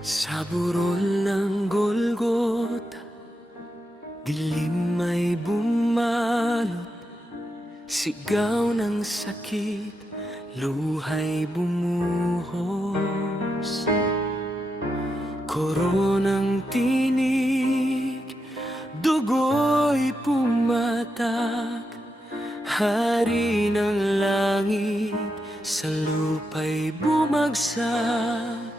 Sa burol ng Golgota, dilim ay bumalot. Sigaw ng sakit, luha'y bumuhos. Koronang tinig, dugo'y pumatak. Hari ng langit, sa lupa'y bumagsak.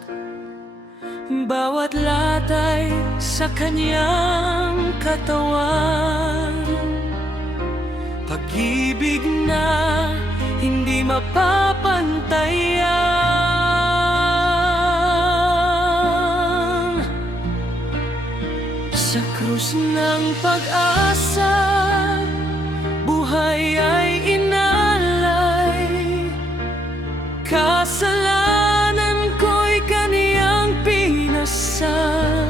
Bawat latay sa kanyang katawan, pag-ibig na hindi mapapantayan. Sa krus ng pag-asa, buhay ay inalay. Kasalanan ko'y kaniyang pinasal.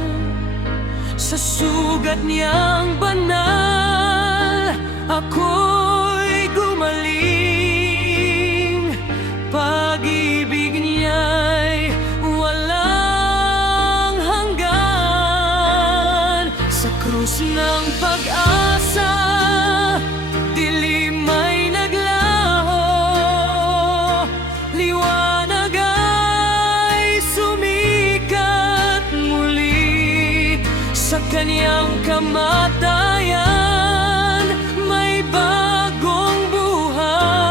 Sa sugat niyang banal, ako'y gumaling. Pag-ibig niya'y walang hanggan. Sa krus ng pag-asa, dilim ay naglaho. Liwanag ay sumikat muli. Sa kaniyang kamatayan, may bagong buhay.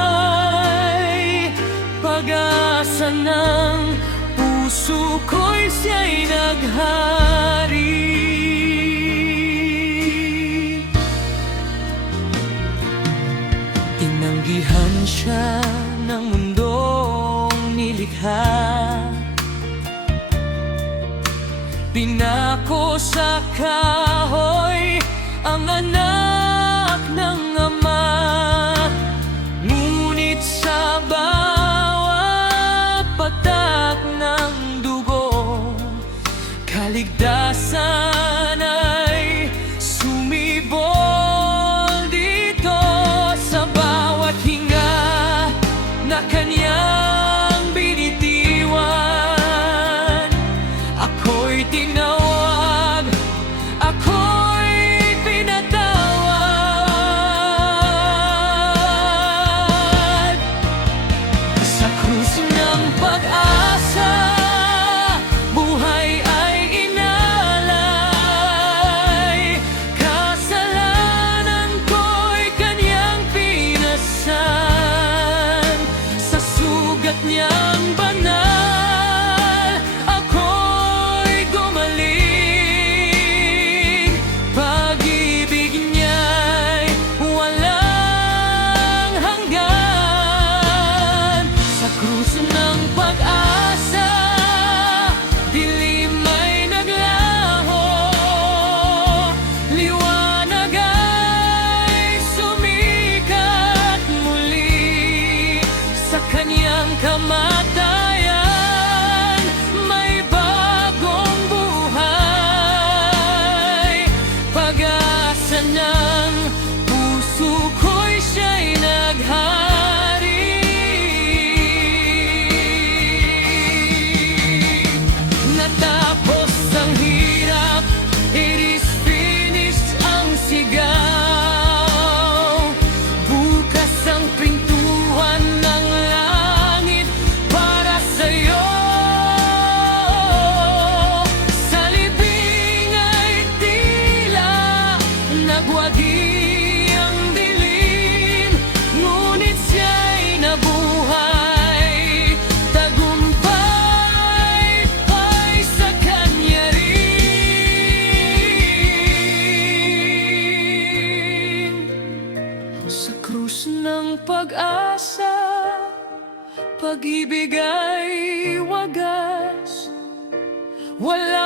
Pag-asa ng puso ko'y siya'y naghari. Tinanggihan siya ng mundong nilikha. Pinako sa kahoy ang anak ng ama. Ngunit sa bawat patak ng dugo, kaligtasan ay sumibol dito. Sa bawat hinga na kanyang binitiwan, ako'y tinawag, ako'y pinatawad. Sa krus ng pag-asa, buhay ay inalay. Kasalanan ko'y kaniyang pinasan. Sa sugat niyang banal, ako'y gumaling. Pag-ibig niya'y walang hanggan. Sa krus ng pag-asa, dilim ay naglaho. Liwanag ay sumikat muli. Sa kaniyang kamatayan, may bagong buhay. Pag-asa ng puso ko'y siya'y naghari. Natapos ang hirap, it is finished ang sigaw. Bukas ang pintuan ng langit para sa'yo. Sa libing ay tila nagwagi ang dilim, ngunit siya'y nabuhay. Tagumpay ay sa kanya rin. Sa krus ng pag-asa, pag-ibig ay wagas. Wala